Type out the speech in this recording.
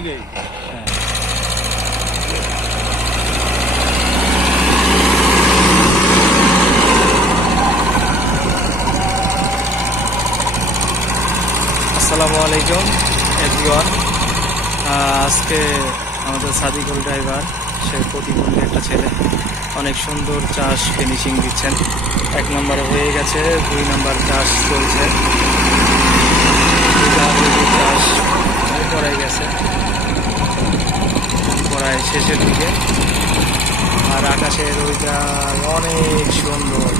ওইদিকেই। হ্যাঁ। আসসালামু আলাইকুম এভরিওয়ান। আজকে আমাদের সাদিকুল ড্রাইভার, সে প্রতিবন্ধী একটা ছেলে, অনেক সুন্দর চাষ ফিনিশিং দিচ্ছেন। 1 নম্বরে হয়ে গেছে, 2 নম্বর চাষ চলছে, চাষ করাই গেছে প্রায় শেষের দিকে। আর আকাশের ওইটা অনেক সুন্দর।